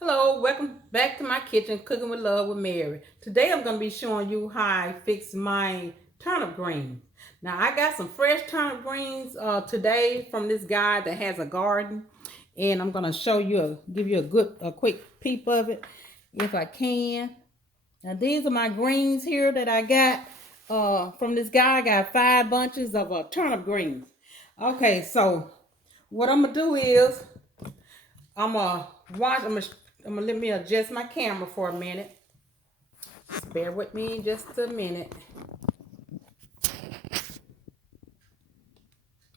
Hello, welcome back to my kitchen, Cooking with Love with Mary. Today I'm going to be showing you how I fix my turnip greens. Now I got some fresh turnip greens today from this guy that has a garden, and I'm going to give you a quick peep of it if I can. Now these are my greens here that I got from this guy. I got 5 bunches of turnip greens. Okay, so what I'm gonna do is I'm gonna watch. I'm gonna let me adjust my camera for a minute. Just bear with me just a minute.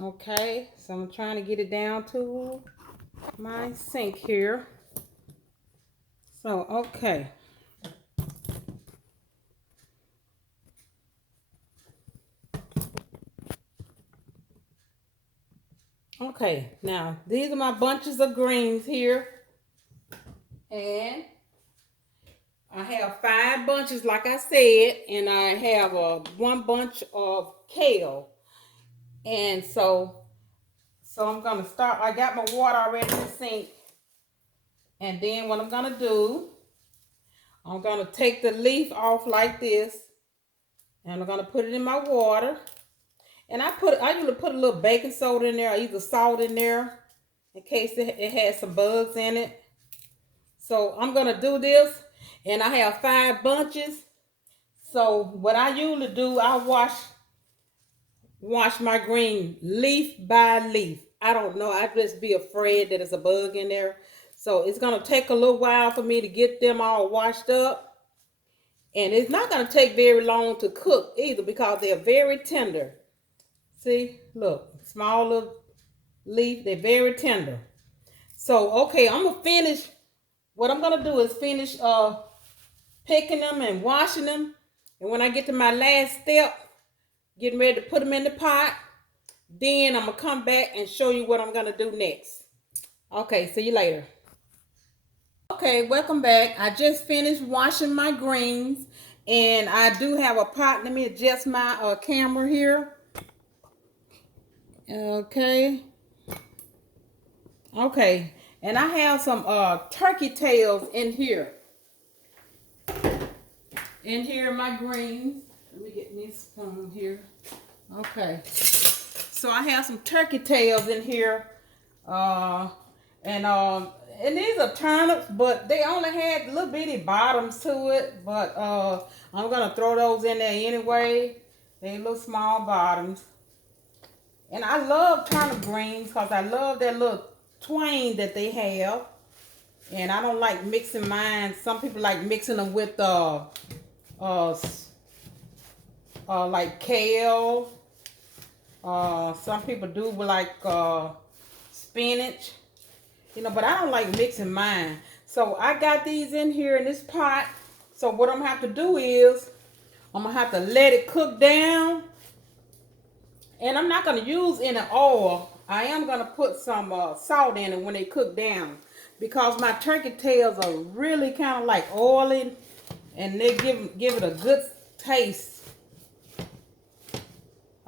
Okay, so I'm trying to get it down to my sink here. So okay. Okay, now these are my bunches of greens here, and I have 5 bunches, like I said, and I have one bunch of kale. And so I'm gonna start. I got my water already in the sink, and then what I'm gonna do, I'm gonna take the leaf off like this, and I'm gonna put it in my water. And I usually put a little baking soda in there, or either salt in there, in case it has some bugs in it. So I'm gonna do this, and I have 5 bunches. So what I usually do, I wash my green leaf by leaf. I don't know. I just be afraid that there's a bug in there. So it's gonna take a little while for me to get them all washed up. And it's not gonna take very long to cook either because they're very tender. See, look, small little leaf, they're very tender. So okay, I'm gonna finish. What I'm gonna do is finish picking them and washing them. And when I get to my last step, getting ready to put them in the pot, then I'm gonna come back and show you what I'm gonna do next. Okay, see you later. Okay, welcome back. I just finished washing my greens, and I do have a pot. Let me adjust my camera here. Okay. Okay, and I have some turkey tails in here. In here, my greens. Let me get me a spoon here. Okay. So I have some turkey tails in here. And these are turnips, but they only had little bitty bottoms to it. But I'm gonna throw those in there anyway. They little small bottoms. And I love turnip greens because I love that little twang that they have. And I don't like mixing mine. Some people like mixing them with like kale. Some people do with like spinach. But I don't like mixing mine. So I got these in here in this pot. So what I'm gonna have to do is I'm gonna have to let it cook down. And I'm not gonna use any oil. I am gonna put some salt in it when they cook down, because my turkey tails are really kind of like oily, and they give it a good taste.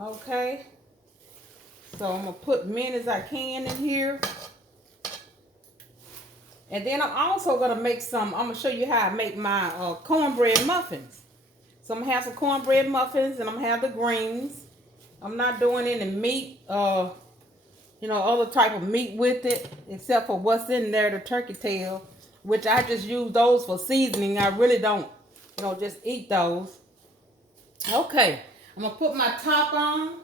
Okay. So I'm gonna put many as I can in here. And then I'm also gonna make I'm gonna show you how I make my cornbread muffins. So I'm gonna have some cornbread muffins, and I'm gonna have the greens. I'm not doing any meat, other type of meat with it, except for what's in there, the turkey tail, which I just use those for seasoning. I really don't, just eat those. Okay, I'm gonna put my top on.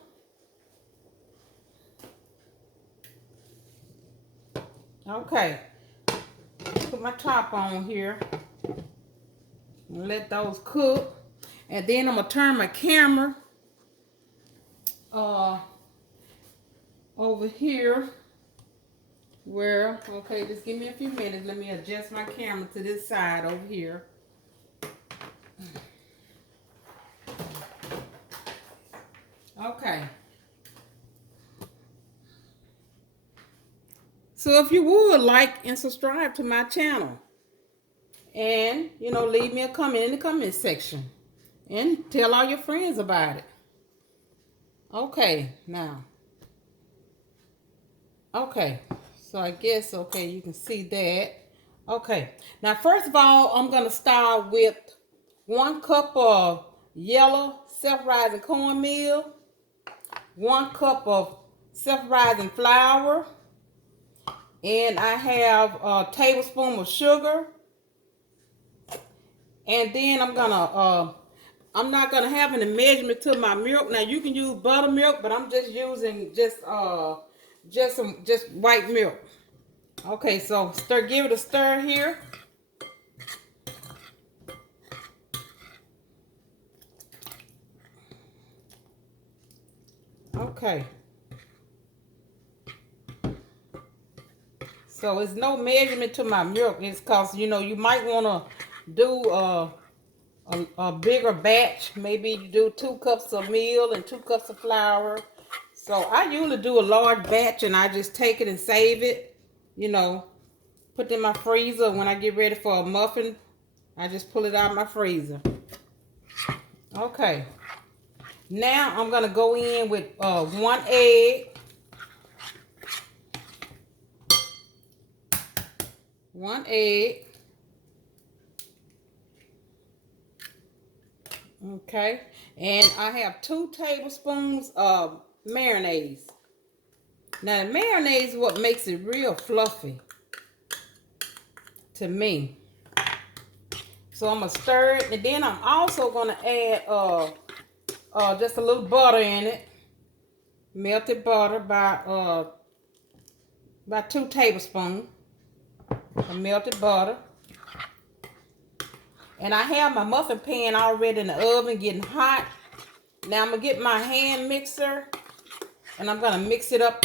Okay, put my top on here. Let those cook, and then I'm gonna turn my camera over here okay, just give me a few minutes. Let me adjust my camera to this side over here. Okay. So if you would like and subscribe to my channel, and leave me a comment in the comment section, and tell all your friends about it. Okay, now. Okay, so I guess, okay, you can see that. Okay, now first of all, I'm gonna start with 1 cup of yellow self-rising cornmeal, 1 cup of self-rising flour, and I have a tablespoon of sugar. And then I'm not gonna have any measurement to my milk. Now you can use buttermilk, but I'm just using just white milk. Okay, so give it a stir here. Okay. So it's no measurement to my milk. It's cause you might wanna do a bigger batch. Maybe you do 2 cups of meal and 2 cups of flour. So I usually do a large batch and I just take it and save it. You know, put it in my freezer. When I get ready for a muffin, I just pull it out of my freezer. Okay. Now I'm gonna go in with 1 egg, 1 egg. Okay, and I have 2 tablespoons of mayonnaise. Now the mayonnaise is what makes it real fluffy to me. So I'm gonna stir it, and then I'm also gonna add just a little butter in it, melted butter by 2 tablespoons of melted butter. And I have my muffin pan already in the oven getting hot. Now I'm gonna get my hand mixer and I'm gonna mix it up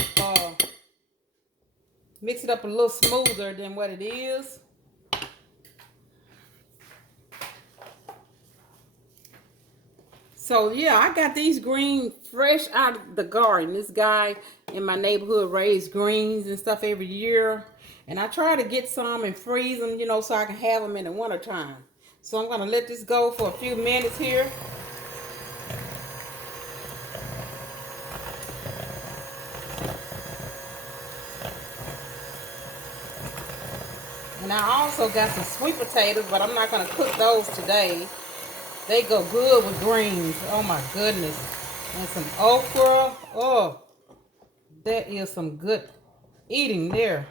a little smoother than what it is. So yeah, I got these greens fresh out of the garden. This guy in my neighborhood raised greens and stuff every year. And I try to get some and freeze them, so I can have them in the wintertime. So I'm going to let this go for a few minutes here. And I also got some sweet potatoes, but I'm not going to cook those today. They go good with greens. Oh my goodness. And some okra. Oh, that is some good eating there.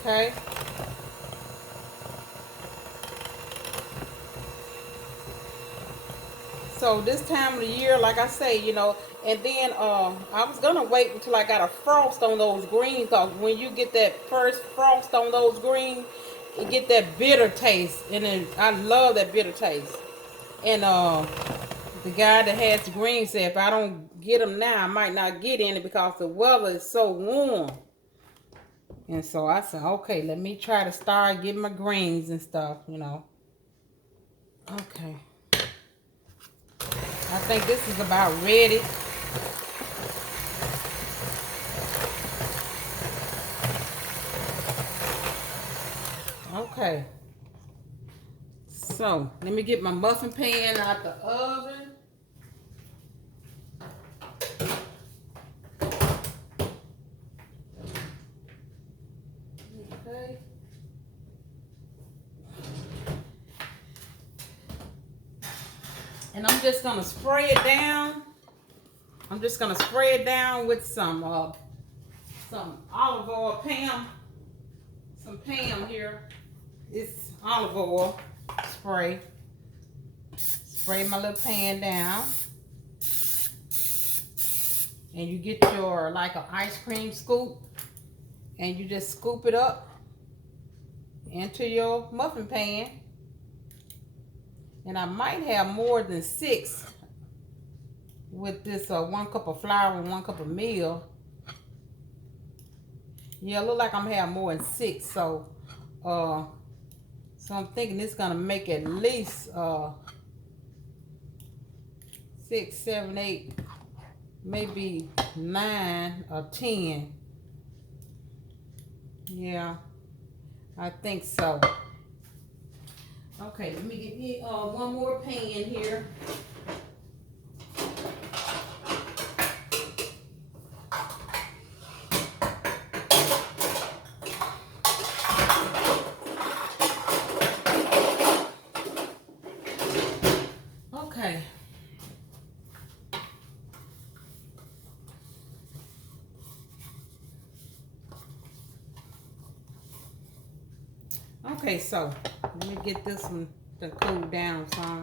Okay. So this time of the year, like I say, and then I was gonna wait until I got a frost on those greens, because when you get that first frost on those greens, you get that bitter taste, and then I love that bitter taste. And the guy that has the greens said if I don't get them now, I might not get any because the weather is so warm. And so I said, okay, let me try to start getting my greens and stuff, Okay. I think this is about ready. Okay. So, let me get my muffin pan out the oven. Okay. And I'm just going to spray it down. I'm just going to spray it down with some olive oil. Some Pam here. It's olive oil spray. Spray my little pan down. And you get your, like an ice cream scoop. And you just scoop it up into your muffin pan. And I might have more than 6 with this 1 cup of flour and 1 cup of meal. Yeah, it look like I'm gonna have more than 6. So I'm thinking it's gonna make at least 6, 7, 8, maybe 9 or 10. Yeah, I think so. Okay, let me get me one more pan here. Okay, so let me get this one to cool down some.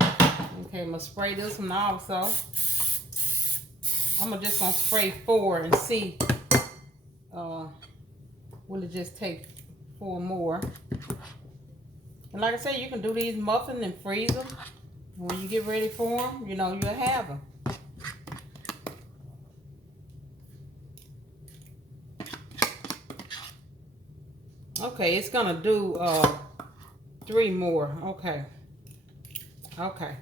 Okay, I'm gonna spray this one also. I'm just gonna spray 4 and see. Will it just take 4 more? And like I said, you can do these muffins and freeze them. And when you get ready for them, you know, you'll have them. Okay, it's gonna do 3 more. Okay. Okay.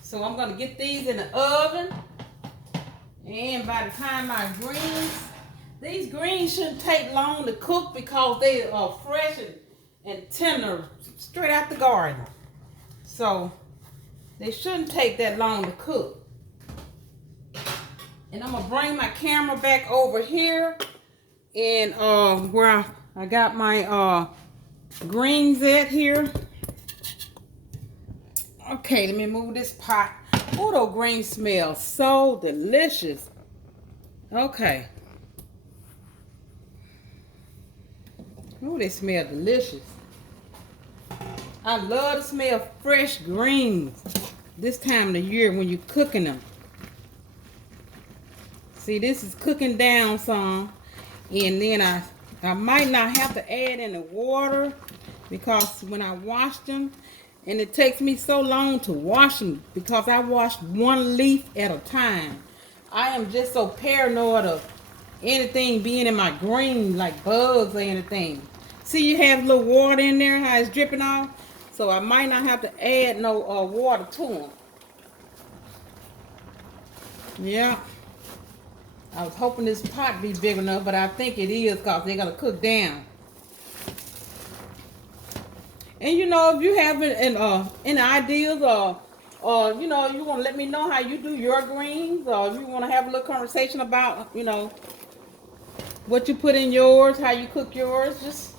So I'm gonna get these in the oven. And by the time my greens, these greens shouldn't take long to cook because they are fresh and tender straight out the garden. So they shouldn't take that long to cook. And I'm gonna bring my camera back over here and where I got my greens at here. Okay, let me move this pot. Oh, those greens smell so delicious. Okay. Oh, they smell delicious. I love the smell of fresh greens this time of the year when you're cooking them. See, this is cooking down some. And then I might not have to add any water because when I wash them, and it takes me so long to wash them because I wash 1 leaf at a time. I am just so paranoid of anything being in my green, like bugs or anything. See, you have a little water in there, how it's dripping off. So I might not have to add no water to them. Yeah. I was hoping this pot be big enough, but I think it is because they're going to cook down. And you know, if you have any ideas or you know, you want to let me know how you do your greens, or if you want to have a little conversation about, you know, what you put in yours, how you cook yours, just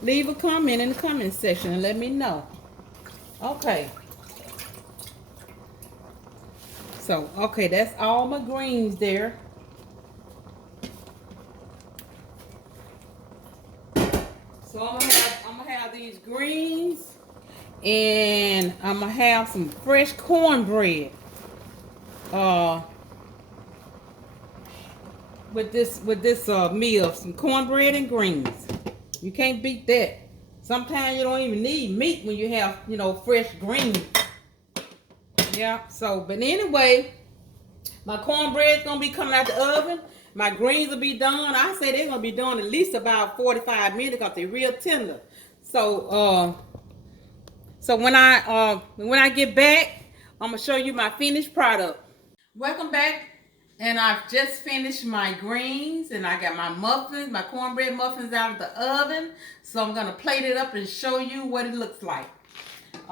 leave a comment in the comment section and let me know. Okay. So, okay, that's all my greens there. So I'm gonna have these greens, and I'm gonna have some fresh cornbread. With this meal, some cornbread and greens. You can't beat that. Sometimes you don't even need meat when you have, you know, fresh greens. Yeah. So, but anyway, my cornbread's gonna be coming out the oven. My greens will be done. I say they're gonna be done at least about 45 minutes because they're real tender. So, so when I get back, I'm gonna show you my finished product. Welcome back, and I've just finished my greens, and I got my muffins, my cornbread muffins out of the oven. So I'm gonna plate it up and show you what it looks like.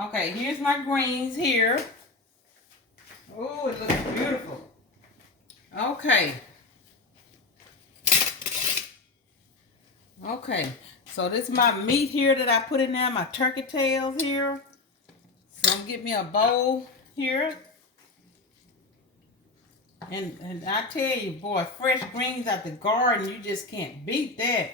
Okay, here's my greens here. Oh, it looks beautiful. Okay. Okay, so this is my meat here that I put in there, my turkey tails here. So I'm gonna get me a bowl here. And I tell you, boy, fresh greens out the garden, you just can't beat that.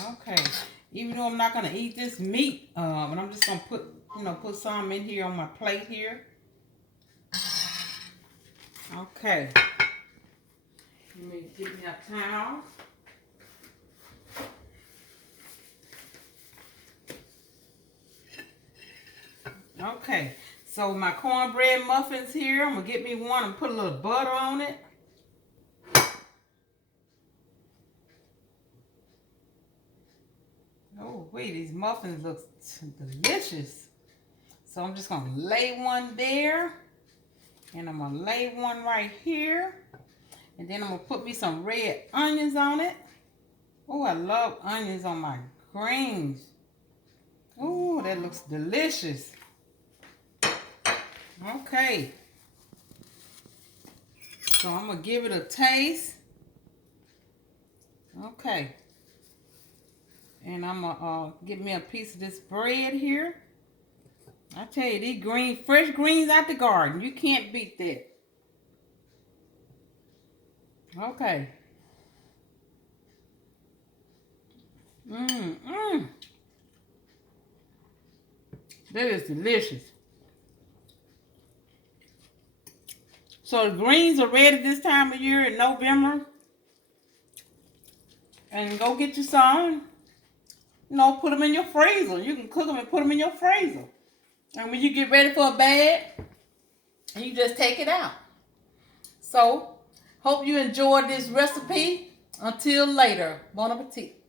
Okay, even though I'm not gonna eat this meat, but I'm just gonna put some in here on my plate here. Okay. Let me get me a towel. Okay, so my cornbread muffins here, I'm gonna get me one and put a little butter on it. Oh, wait, these muffins look delicious. So I'm just gonna lay one there, and I'm gonna lay one right here, and then I'm gonna put me some red onions on it. Oh, I love onions on my greens. Oh, that looks delicious. Okay. So I'm going to give it a taste. Okay. And I'm going to get me a piece of this bread here. I tell you, these fresh greens out the garden. You can't beat that. Okay. Mmm. That is delicious. So the greens are ready this time of year in November. And go get you some. Put them in your freezer. You can cook them and put them in your freezer. And when you get ready for a bag, you just take it out. So, hope you enjoyed this recipe. Until later, bon appetit.